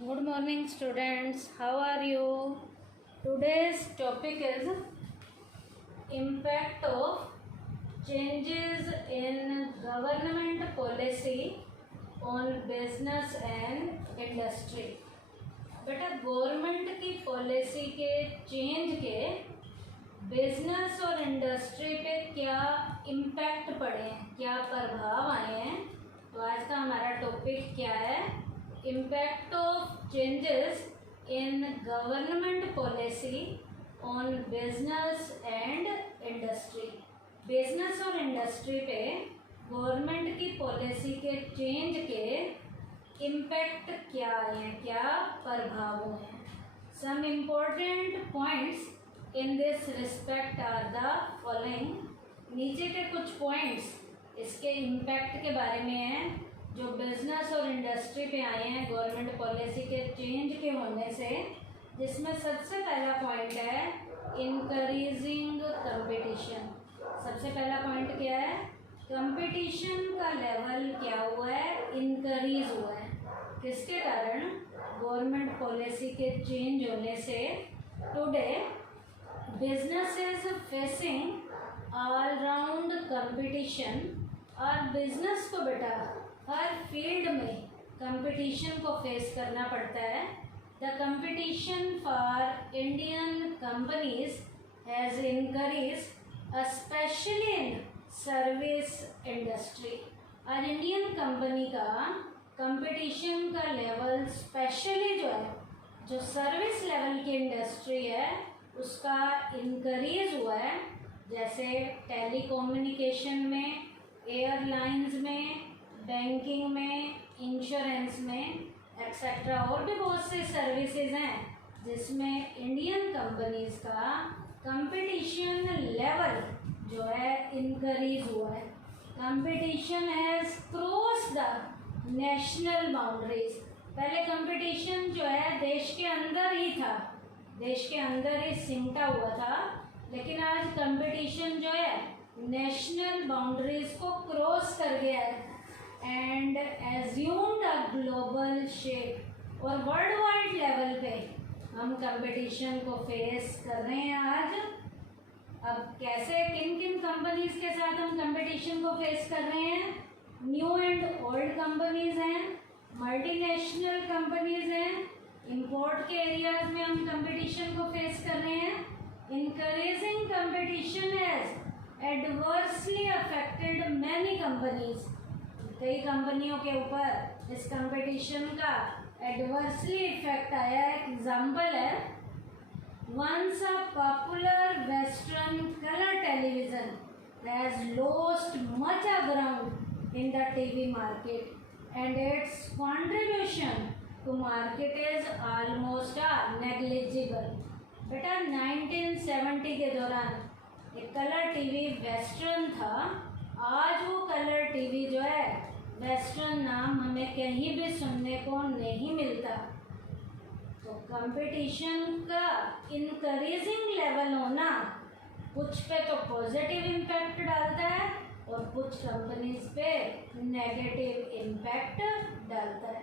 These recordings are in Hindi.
Good morning, students. How are you? Today's topic is impact of changes in government policy on business and industry. बेटा गवर्नमेंट की पॉलिसी के चेंज के बिजनेस और इंडस्ट्री पे क्या इम्पैक्ट पड़े हैं, क्या प्रभाव आए हैं। तो आज का हमारा टॉपिक क्या है? Impact of changes in government policy on business and industry. Business और इंडस्ट्री पे गवर्नमेंट की पॉलिसी के चेंज के इम्पैक्ट क्या हैं, क्या प्रभाव हैं। Some important points in this respect are the following. नीचे के कुछ पॉइंट्स इसके इम्पैक्ट के बारे में हैं जो बिजनेस और इंडस्ट्री पे आए हैं गवर्नमेंट पॉलिसी के चेंज के होने से, जिसमें सबसे पहला पॉइंट है इंक्रीजिंग कंपटीशन। सबसे पहला पॉइंट क्या है? कंपटीशन का लेवल क्या हुआ है? इंक्रीज हुआ है। किसके कारण? गवर्नमेंट पॉलिसी के चेंज होने से। Today business is facing all round competition. और बिजनेस को बेटा हर फील्ड में कंपटीशन को फेस करना पड़ता है। The competition for Indian companies has increase specially in service industry. और इंडियन कंपनी का कंपटीशन का लेवल स्पेशली जो है, जो सर्विस लेवल की इंडस्ट्री है, उसका इंक्रीज हुआ है। जैसे टेलीकम्युनिकेशन में, एयरलाइंस में, बैंकिंग में, इंश्योरेंस में एक्सेट्रा, और भी बहुत से सर्विसेज हैं जिसमें इंडियन कंपनीज का कंपटीशन लेवल जो है इंक्रीज हुआ है। Competition has cross the national boundaries. पहले कंपटीशन जो है देश के अंदर ही था, देश के अंदर ही सिमटा हुआ था, लेकिन आज कंपटीशन जो है नेशनल बाउंड्रीज को क्रॉस कर गया है and assumed a global shape. और वर्ल्ड वाइड लेवल पे हम कंपटीशन को फेस कर रहे हैं आज। अब कैसे, किन किन कंपनीज के साथ हम कंपटीशन को फेस कर रहे हैं? न्यू एंड ओल्ड कंपनीज हैं, मल्टीनेशनल कंपनीज हैं, इंपोर्ट के एरियाज में हम कंपटीशन को फेस कर रहे हैं। Increasing competition has adversely affected many companies. कई कंपनियों के ऊपर इस कंपटीशन का एडवर्सली इफेक्ट आया है। एग्जाम्पल है, once a popular western color television has lost much of ground in the TV market and its contribution to market is almost negligible। बेटा 1970 के दौरान एक कलर टीवी वेस्टर्न था। आज वो कलर टीवी जो है वेस्टर्न नाम हमें कहीं भी सुनने को नहीं मिलता। तो कंपटीशन का इंक्रीजिंग लेवल होना कुछ पे तो पॉजिटिव इम्पैक्ट डालता है और कुछ कंपनीज पे नेगेटिव इम्पैक्ट डालता है।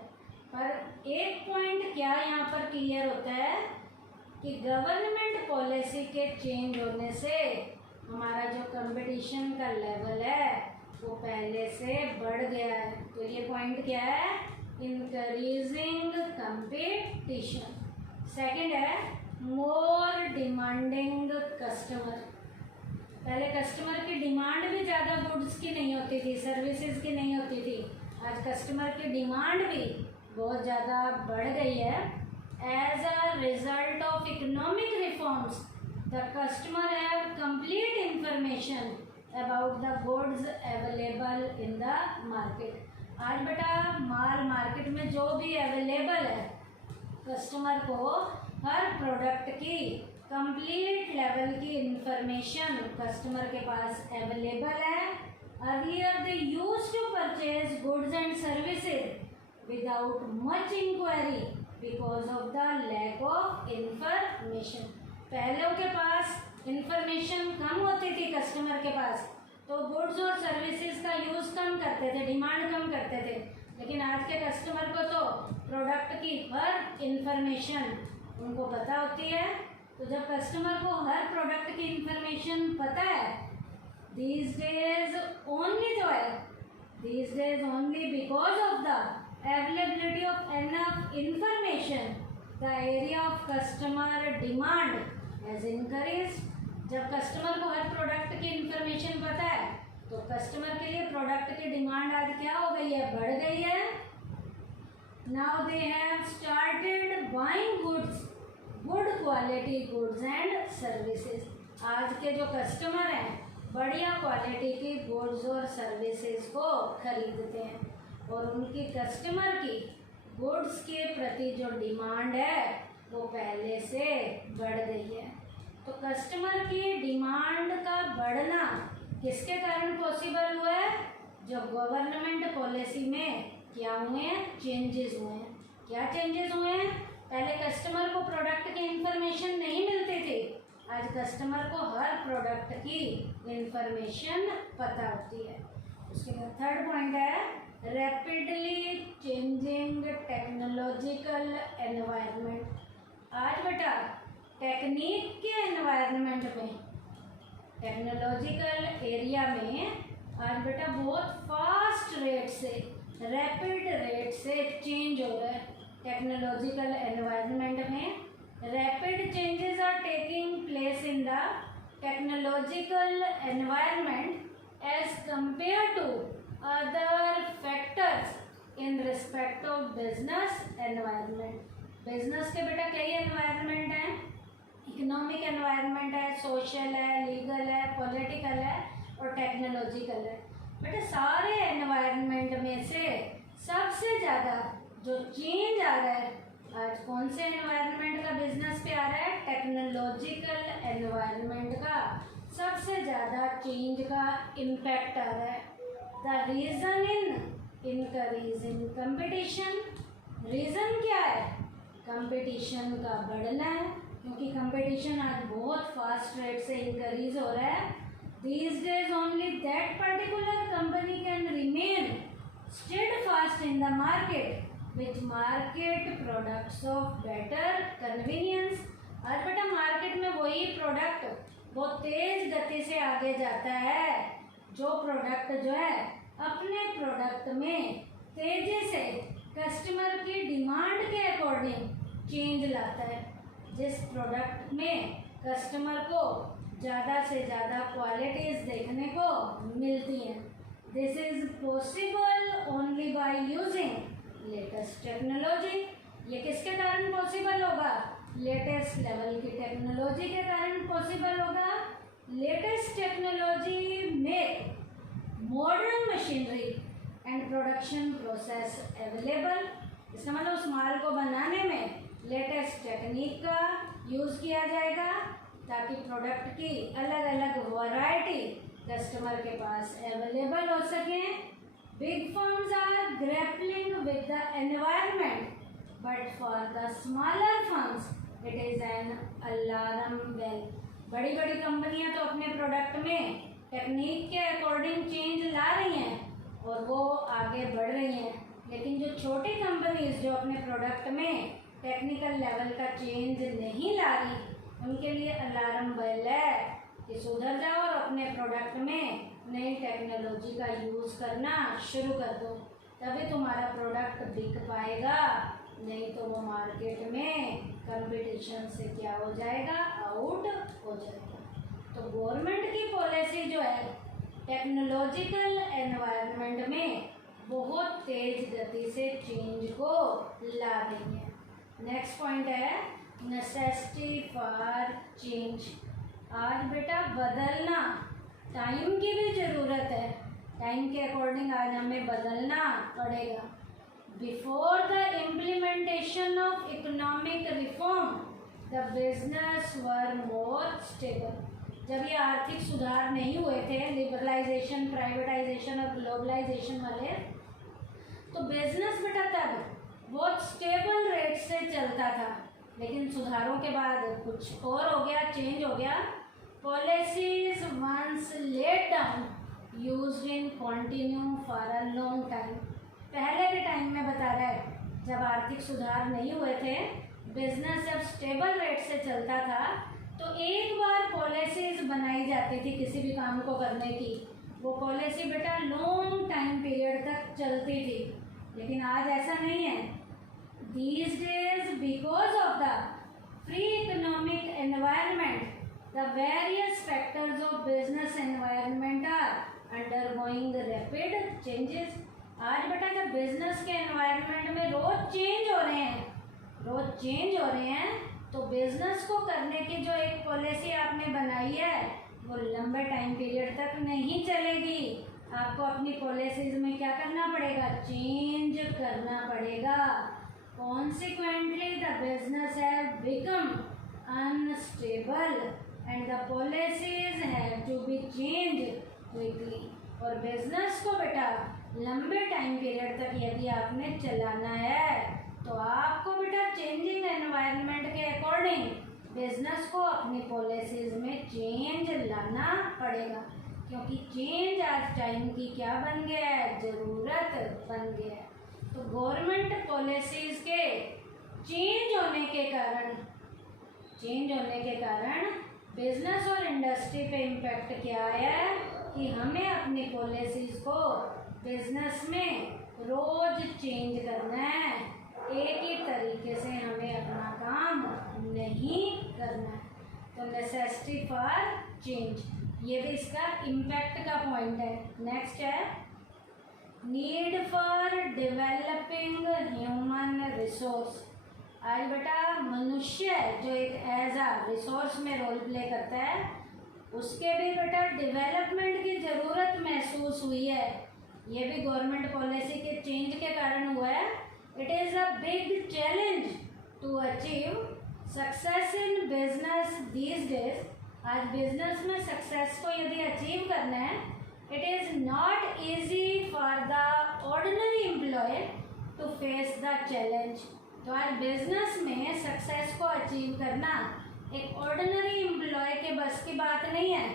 पर एक पॉइंट क्या यहाँ पर क्लियर होता है कि गवर्नमेंट पॉलिसी के चेंज होने से हमारा जो कंपटीशन का लेवल है वो पहले से बढ़ गया है। तो ये पॉइंट क्या है? Increasing competition. सेकंड है मोर डिमांडिंग कस्टमर। पहले कस्टमर की डिमांड भी ज़्यादा गुड्स की नहीं होती थी, सर्विसेज की नहीं होती थी। आज कस्टमर की डिमांड भी बहुत ज़्यादा बढ़ गई है। As a result of economic reforms the customer have complete information about the goods available in the market. आज बेटा माल मार्केट में जो भी अवेलेबल है, कस्टमर को हर प्रोडक्ट की कंप्लीट लेवल की इंफॉर्मेशन कस्टमर के पास अवेलेबल है। Earlier they used to purchase goods and services without much inquiry because of the lack of information. पहले के पास इंफॉर्मेशन कम होती थी कस्टमर के पास, तो गुड्स और सर्विसेज का यूज़ कम करते थे, डिमांड कम करते थे। लेकिन आज के कस्टमर को तो प्रोडक्ट की हर इंफॉर्मेशन उनको पता होती है। तो जब कस्टमर को हर प्रोडक्ट की इंफॉर्मेशन पता है, these days only because of the availability of enough information, the area of customer demand has increased। जब कस्टमर को हर प्रोडक्ट की इंफॉर्मेशन पता है तो कस्टमर के लिए प्रोडक्ट की डिमांड आज क्या हो गई है, बढ़ गई है। Now they have started buying goods, good quality goods and services. आज के जो कस्टमर हैं बढ़िया क्वालिटी की गुड्स और सर्विसेज को खरीदते हैं और उनकी कस्टमर की गुड्स के प्रति जो डिमांड है वो पहले से बढ़ गई है। तो कस्टमर की डिमांड का बढ़ना किसके कारण पॉसिबल हुआ है? जो गवर्नमेंट पॉलिसी में क्या हुए हैं, चेंजेस हुए हैं। क्या चेंजेस हुए हैं? पहले कस्टमर को प्रोडक्ट की इंफॉर्मेशन नहीं मिलती थी, आज कस्टमर को हर प्रोडक्ट की इंफॉर्मेशन पता होती है। उसके बाद थर्ड पॉइंट है रैपिडली चेंजिंग टेक्नोलॉजिकल एनवायरनमेंट। आज बेटा टेक्निक के एनवायरनमेंट में, टेक्नोलॉजिकल एरिया में आज बेटा बहुत फास्ट रेट से, रैपिड रेट से चेंज हो रहा है। टेक्नोलॉजिकल एनवायरनमेंट में rapid changes are taking place in the technological environment as compare to other factors in respect of business environment. Business के बेटा कई एनवायरनमेंट हैं, इकोनॉमिक एनवायरनमेंट है, सोशल है, लीगल है, पॉलिटिकल है और टेक्नोलॉजिकल है। बेटा सारे एनवायरनमेंट में से सबसे ज़्यादा जो चेंज आ रहा है आज कौन से एनवायरनमेंट का बिजनेस पे आ रहा है? टेक्नोलॉजिकल एनवायरनमेंट का सबसे ज़्यादा चेंज का इम्पैक्ट आ रहा है। The reason in increase in competition. Reason क्या है? कंपटीशन का बढ़ना है, क्योंकि कंपटीशन आज बहुत फास्ट रेट से इंक्रीज हो रहा है। These days only that particular company can remain steadfast in the market with market products of better convenience। आज बेटा मार्केट में वही प्रोडक्ट बहुत तेज गति से आगे जाता है जो प्रोडक्ट जो है अपने प्रोडक्ट में तेजी से कस्टमर की डिमांड के अकॉर्डिंग चेंज लाता है। जिस प्रोडक्ट में कस्टमर को ज़्यादा से ज़्यादा क्वालिटीज़ देखने को मिलती हैं। This is possible only by using latest technology. ये किसके कारण पॉसिबल होगा? लेटेस्ट लेवल की टेक्नोलॉजी के कारण पॉसिबल होगा। लेटेस्ट टेक्नोलॉजी में modern machinery and production process available. इसका मतलब उस माल को बनाने में लेटेस्ट टेक्निक का यूज़ किया जाएगा ताकि प्रोडक्ट की अलग अलग वैरायटी कस्टमर के पास अवेलेबल हो सके। Big firms are grappling with the environment but for the smaller firms it is an alarm bell. बड़ी बड़ी कंपनियां तो अपने प्रोडक्ट में टेक्निक के अकॉर्डिंग चेंज ला रही हैं और वो आगे बढ़ रही हैं, लेकिन जो छोटी कंपनीज जो अपने प्रोडक्ट में टेक्निकल लेवल का चेंज नहीं ला रही, उनके लिए अलार्म बेल है कि सुधर जाओ और अपने प्रोडक्ट में नई टेक्नोलॉजी का यूज़ करना शुरू कर दो, तभी तुम्हारा प्रोडक्ट बिक पाएगा। नहीं तो वो मार्केट में कंपटीशन से क्या हो जाएगा? आउट हो जाएगा। तो गवर्नमेंट की पॉलिसी जो है टेक्नोलॉजिकल एनवायरनमेंट में बहुत तेज गति से चेंज को ला रही है। नेक्स्ट पॉइंट है नेसेसिटी फॉर चेंज। आज बेटा बदलना, टाइम की भी ज़रूरत है, टाइम के अकॉर्डिंग आज हमें बदलना पड़ेगा। Before the implementation of economic reform the business were more stable. जब ये आर्थिक सुधार नहीं हुए थे, लिबरलाइजेशन, प्राइवेटाइजेशन और ग्लोबलाइजेशन वाले, तो बिजनेस बेटा तब बहुत स्टेबल रेट से चलता था। लेकिन सुधारों के बाद कुछ और हो गया, चेंज हो गया। Policies once laid down used in continue for a long time. पहले के टाइम में बता रहा है, जब आर्थिक सुधार नहीं हुए थे, बिजनेस जब स्टेबल रेट से चलता था, तो एक बार पॉलिसीज बनाई जाती थी किसी भी काम को करने की। वो पॉलिसी बेटा लॉन्ग टाइम पीरियड तक चलती थी। लेकिन आज ऐसा नहीं है। These days, because of the free economic environment, the various factors of business environment are undergoing rapid changes. आज बेटा जब बिजनेस के एनवायरनमेंट में रोज चेंज हो रहे हैं, तो बिजनेस को करने की जो एक पॉलिसी आपने बनाई है वो लंबे टाइम पीरियड तक नहीं चलेगी। आपको अपनी पॉलिसीज में क्या करना पड़ेगा? चेंज करना पड़ेगा। Consequently, the business have become unstable and the policies have to be changed quickly. और बिजनेस को बेटा लंबे टाइम पीरियड तक यदि आपने चलाना है, तो आपको बेटा चेंजिंग एनवायरनमेंट के अकॉर्डिंग बिजनेस को अपनी पॉलिसीज में चेंज लाना पड़ेगा। क्योंकि चेंज आज टाइम की क्या बन गया है? ज़रूरत बन गया है। तो गवर्नमेंट पॉलिसीज के चेंज होने के कारण बिजनेस और इंडस्ट्री पे इम्पैक्ट क्या है कि हमें अपनी पॉलिसीज को बिजनेस में रोज चेंज करना है। एक ही तरीके से हमें अपना काम नहीं करना है। तो नेसेसिटी फॉर चेंज, ये भी इसका इम्पैक्ट का पॉइंट है। नेक्स्ट है need for developing human resource. आज बेटा मनुष्य जो एक एज अ रिसोर्स में रोल प्ले करता है, उसके भी बेटा डेवलपमेंट की ज़रूरत महसूस हुई है। ये भी गवर्नमेंट पॉलिसी के चेंज के कारण हुआ है। It is a big challenge to achieve success in business these days. आज बिजनेस में सक्सेस को यदि अचीव करना है, it is not easy for the ordinary employee to face the challenge. तो आज बिजनेस में सक्सेस को अचीव करना एक ऑर्डिनरी एम्प्लॉय के बस की बात नहीं है।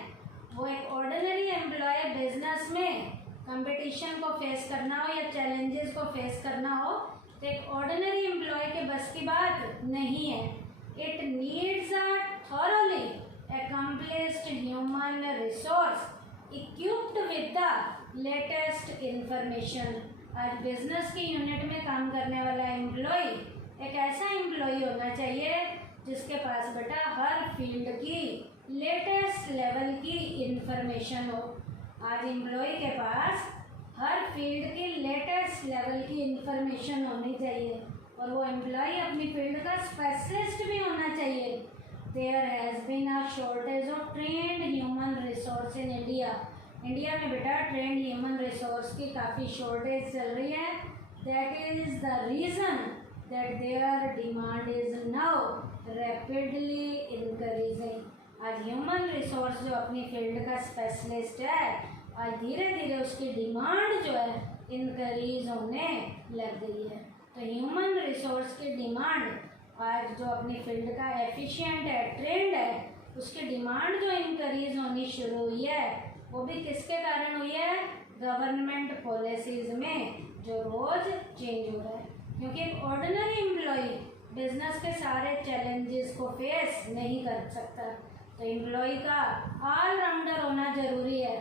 वो एक ऑर्डिनरी एम्प्लॉय बिजनेस में कंपटीशन को फेस करना हो या चैलेंजेस को फेस करना हो, तो एक ऑर्डिनरी एम्प्लॉय के बस की बात नहीं है। It needs a thoroughly accomplished human resource equipped with the latest information। आज बिजनेस की यूनिट में काम करने वाला एम्प्लॉय एक ऐसा एम्प्लॉय होना चाहिए जिसके पास बेटा हर फील्ड की लेटेस्ट लेवल की इंफॉर्मेशन हो। आज एम्प्लॉय के पास हर फील्ड की लेटेस्ट लेवल की इंफॉर्मेशन होनी चाहिए, और वो एम्प्लॉय अपनी फील्ड का स्पेशलिस्ट भी होना चाहिए। There has been a shortage of trained human resource in India। India में बेटा ट्रेंड ह्यूमन रिसोर्स की काफ़ी शॉर्टेज चल रही है। That is the reason that their demand is now rapidly increasing। आज ह्यूमन रिसोर्स जो अपनी फील्ड का स्पेशलिस्ट है, आज धीरे धीरे उसकी डिमांड जो है इंक्रीज होने लग गई है। तो ह्यूमन रिसोर्स की डिमांड आज जो अपनी फील्ड का एफिशिएंट है, ट्रेंड है, उसकी डिमांड जो इंक्रीज होनी शुरू हुई है, वो भी किसके कारण हुई है? गवर्नमेंट पॉलिसीज में जो रोज चेंज हो रहा है। क्योंकि एक ऑर्डिनरी एम्प्लॉय बिजनेस के सारे चैलेंजेस को फेस नहीं कर सकता। तो एम्प्लॉय का ऑलराउंडर होना ज़रूरी है,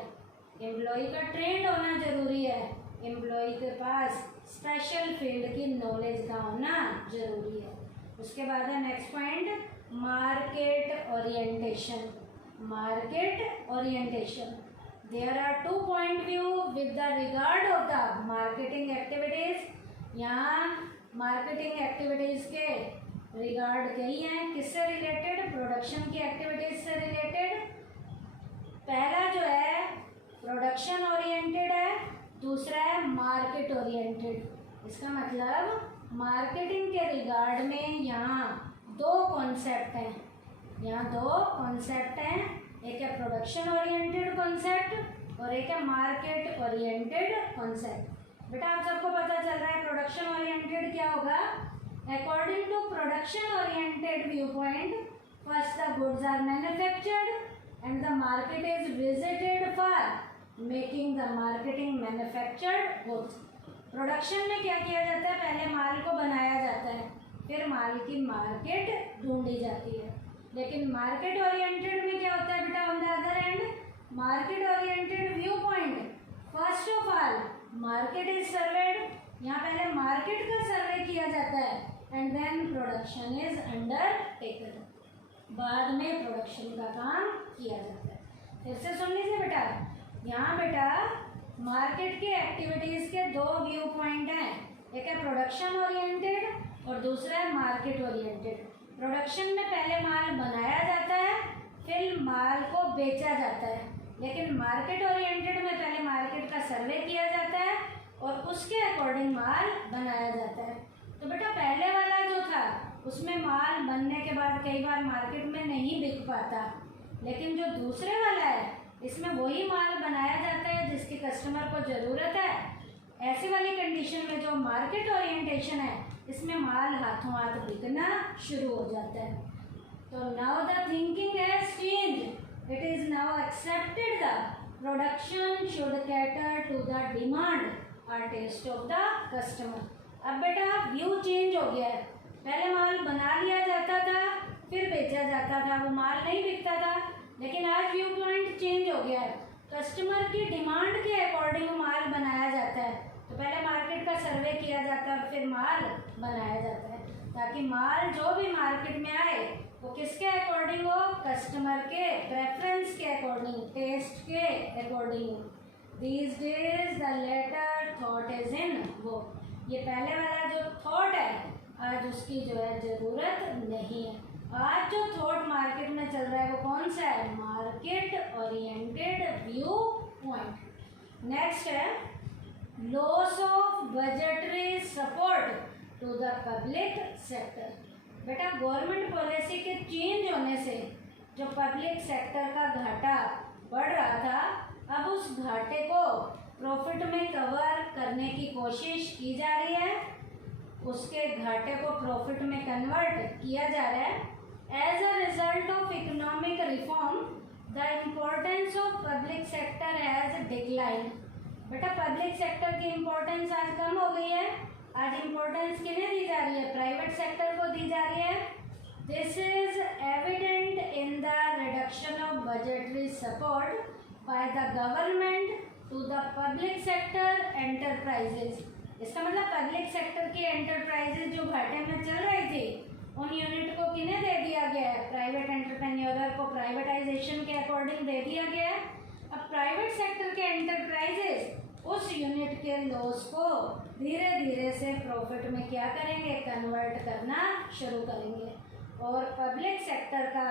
एम्प्लॉय का ट्रेंड होना ज़रूरी है, एम्प्लॉय के पास स्पेशल फील्ड की नॉलेज का होना ज़रूरी है। उसके बाद है next point market orientation. Market orientation, there are 2 point view with the regard of the marketing activities. यहाँ मार्केटिंग एक्टिविटीज़ के रिगार्ड कई हैं। किससे रिलेटेड? प्रोडक्शन की एक्टिविटीज़ से रिलेटेड। पहला जो है प्रोडक्शन ओरिएंटेड है, दूसरा है मार्केट ओरिएंटेड। इसका मतलब मार्केटिंग के रिगार्ड में यहाँ 2 कॉन्सेप्ट हैं। यहाँ 2 कॉन्सेप्ट हैं, एक है प्रोडक्शन ओरिएंटेड कॉन्सेप्ट और एक है मार्केट ओरिएंटेड कॉन्सेप्ट। बेटा आप सबको पता चल रहा है प्रोडक्शन ओरिएंटेड क्या होगा? According to production oriented view point, first the goods are manufactured and the market is visited for making the marketing manufactured goods. Production में क्या किया जाता है, पहले माल को बनाया जाता है, फिर माल की मार्केट ढूंढी जाती है। लेकिन मार्केट ओरिएंटेड में क्या होता है बेटा, on the other hand, market oriented view point, first of all market is served, यहाँ पहले मार्केट का सर्वे किया जाता है and then production is undertaken, बाद में प्रोडक्शन का काम किया जाता है। फिर से सुन लीजिए बेटा, यहाँ बेटा मार्केट के एक्टिविटीज़ के दो व्यू पॉइंट हैं, एक है प्रोडक्शन ओरिएंटेड और दूसरा है मार्केट ओरिएंटेड। प्रोडक्शन में पहले माल बनाया जाता है, फिर माल को बेचा जाता है, लेकिन मार्केट ओरिएंटेड में पहले मार्केट का सर्वे किया जाता है और उसके अकॉर्डिंग माल बनाया जाता है। तो बेटा पहले वाला जो था उसमें माल बनने के बाद कई बार मार्केट में नहीं बिक पाता, लेकिन जो दूसरे वाला है इसमें वही माल बनाया जाता है जिसकी कस्टमर को ज़रूरत है। ऐसी वाली कंडीशन में जो मार्केट ओरिएंटेशन है इसमें माल हाथों हाथ बिकना शुरू हो जाता है। तो now the thinking has change, it is now accepted the production should cater to the demand और टेस्ट ऑफ द कस्टमर। अब बेटा व्यू चेंज हो गया है, पहले माल बना लिया जाता था फिर बेचा जाता था, वो माल नहीं बिकता था, लेकिन आज व्यू पॉइंट चेंज हो गया है, कस्टमर की डिमांड के अकॉर्डिंग माल बनाया जाता है। तो पहले मार्केट का सर्वे किया जाता है फिर माल बनाया जाता है, ताकि माल जो भी मार्केट में आए वो किसके अकॉर्डिंग हो, कस्टमर के प्रेफरेंस के अकॉर्डिंग, टेस्ट के according. These days the latter thought is in वो, ये पहले वाला जो थॉट है आज उसकी जो है ज़रूरत नहीं है। आज जो थॉट मार्केट में चल रहा है वो कौन सा है, market oriented view point. Next है loss of budgetary support to the public sector. बेटा गवर्नमेंट पॉलिसी के चेंज होने से जो पब्लिक सेक्टर का घाटा बढ़ रहा था, अब उस घाटे को प्रॉफिट में कवर करने की कोशिश की जा रही है, उसके घाटे को प्रॉफिट में कन्वर्ट किया जा रहा है। As a result of economic reform the importance of public sector has decline. बेटा पब्लिक सेक्टर की इम्पोर्टेंस आज कम हो गई है, आज इम्पोर्टेंस किन्हें दी जा रही है, प्राइवेट सेक्टर को दी जा रही है। This is evident in the reduction of budgetary support by the government to the public sector enterprises. इसका मतलब पब्लिक सेक्टर की एंटरप्राइजेज जो घाटे में चल रही थी उन यूनिट को किन्हें दे दिया गया है, प्राइवेट एंटरप्रेन्योर को प्राइवेटाइजेशन के अकॉर्डिंग दे दिया गया है। अब प्राइवेट सेक्टर के एंटरप्राइजेज उस यूनिट के लॉस को धीरे धीरे से प्रॉफिट में क्या करेंगे, कन्वर्ट करना शुरू करेंगे, और पब्लिक सेक्टर का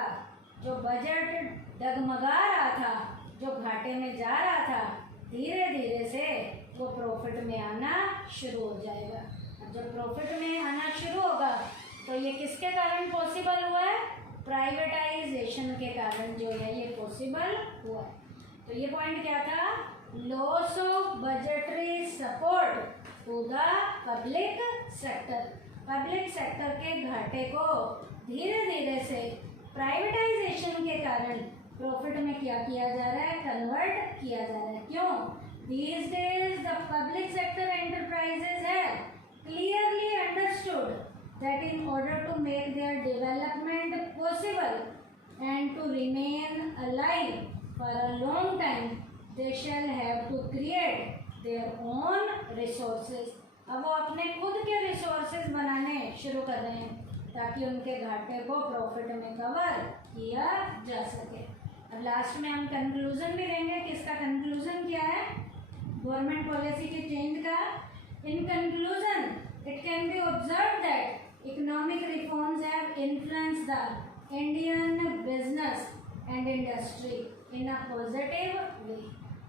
जो बजट डगमगा रहा था, जो घाटे में जा रहा था, धीरे धीरे से वो प्रॉफिट में आना शुरू हो जाएगा। अब जब प्रॉफिट में आना शुरू होगा तो ये किसके कारण पॉसिबल हुआ है, प्राइवेटाइजेशन के कारण जो है ये पॉसिबल हुआ है। तो ये पॉइंट क्या था, loss of budgetary support to the public sector. Public sector के घाटे को धीरे धीरे से प्राइवेटाइजेशन के कारण प्रॉफिट में क्या किया जा रहा है, कन्वर्ट किया जा रहा है। क्यों, these days the public sector enterprises have clearly understood that in order to make their development possible and to remain alive for a long time they shall have to create their own resources। अब वो अपने खुद के रिसोर्सेज बनाने शुरू कर रहे हैं ताकि उनके घाटे को प्रॉफिट में कवर किया जा सके। अब लास्ट में हम कंक्लूजन भी देंगे कि इसका कंक्लूजन क्या है गवर्नमेंट पॉलिसी के चेंज का। In conclusion it can be observe that economic reforms have influenced the Indian business and industry in a positive way.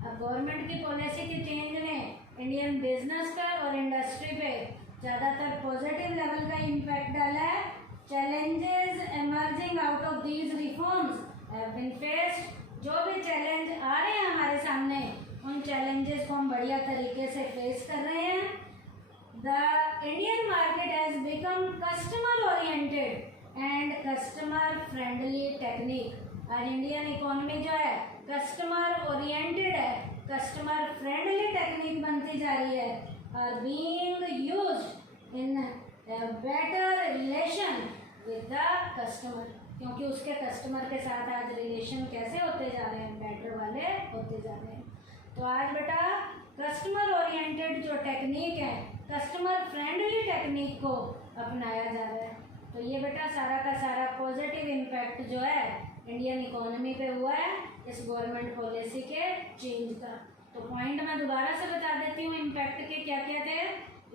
अब गवर्नमेंट की पॉलिसी के चेंज ने इंडियन बिजनेस पर और इंडस्ट्री पे ज़्यादातर पॉजिटिव लेवल का इम्पैक्ट डाला है। Challenges emerging out of these reforms have been faced. जो भी चैलेंज आ रहे हैं हमारे सामने उन चैलेंजेस को हम बढ़िया तरीके से फेस कर रहे हैं। The Indian market has become customer oriented and customer friendly technique. और इंडियन इकोनॉमी जो है कस्टमर ओरिएंटेड है, कस्टमर फ्रेंडली टेक्निक बनती जा रही है। Are being used in better relation with the customer, क्योंकि उसके कस्टमर के साथ आज रिलेशन कैसे होते जा रहे हैं, बेटर वाले होते जा रहे हैं। तो आज बेटा कस्टमर ओरिएंटेड जो टेक्निक है, कस्टमर फ्रेंडली टेक्निक को अपनाया जा रहा है। तो ये बेटा सारा का सारा पॉजिटिव इम्पैक्ट जो है इंडियन इकोनॉमी पे हुआ है इस गवर्नमेंट पॉलिसी के चेंज का। तो पॉइंट मैं दोबारा से बता देती हूँ इम्पैक्ट के क्या क्या थे।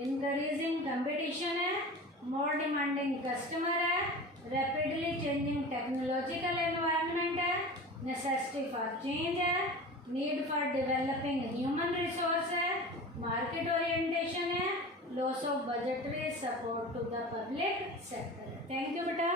इंक्रीजिंग कंपटीशन है, मोर डिमांडिंग कस्टमर है, रैपिडली चेंजिंग टेक्नोलॉजिकल एनवायरनमेंट है, नेसेसिटी फॉर चेंज है, need for developing human resource है, मार्केट ओरिएंटेशन है, loss of budgetary support to the public sector. Thank you बेटा।